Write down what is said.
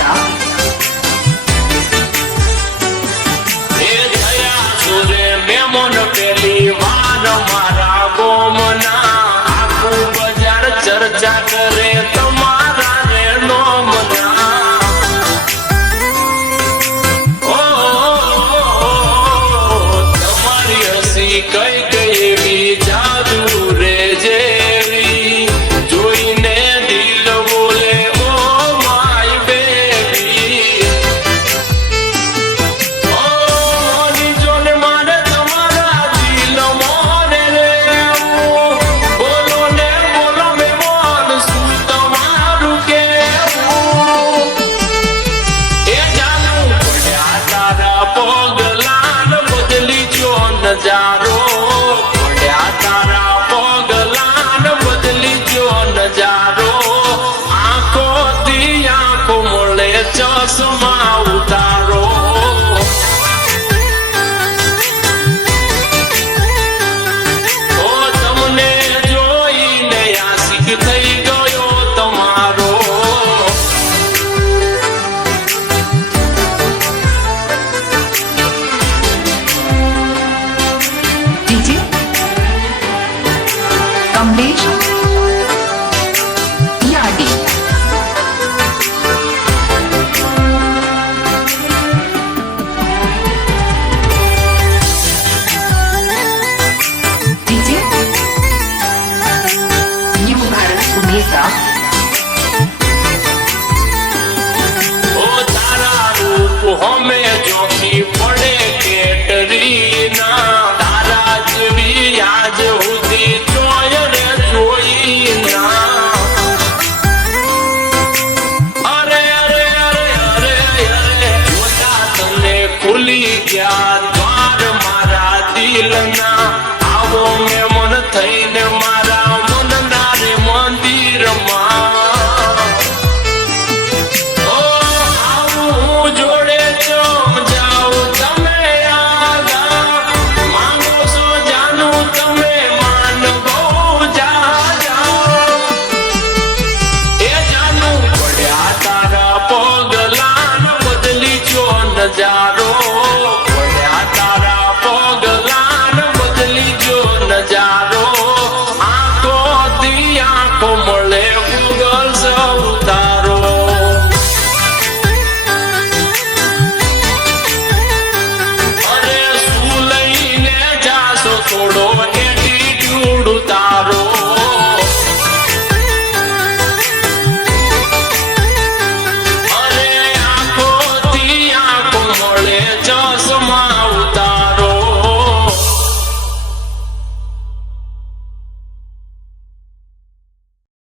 સુમેતા એ થયા સુરે મેમોન પેલી વાર મારા ગોમના આખું બજાર ચર્ચા કરે તમારા રે નોમના તમારી હસી કઈ કઈ એવી જાદુ રે જેવી જોઈને દિલ બોલે ઓ માય બેબી ઓ નીચોને મારે તમારા દિલ મોને રેવું બોલો ને બોલો મેમોન શું તમારું કેવું એ જાનું પડ્યા તારા પગલાન બદલી જો નજારો પડ્યા તારા પગલાન બદલી જો નજારો આંખોથી આંખો મળે ચશ્મા ઉતારો ઓ તમને જોઈને આશિક થઈ ગયો તમારો ડીજે કમલેશ યાડી ડીજે ન્યૂ ભારત સુમેતા ઓ તારા રૂપ હમે જોખી પડે કેટરીના તારા જેવી આજ સુધી જોય રે જોઈ ના અરે અરે અરે અરે અરે જોતા તને ખુલી ગયા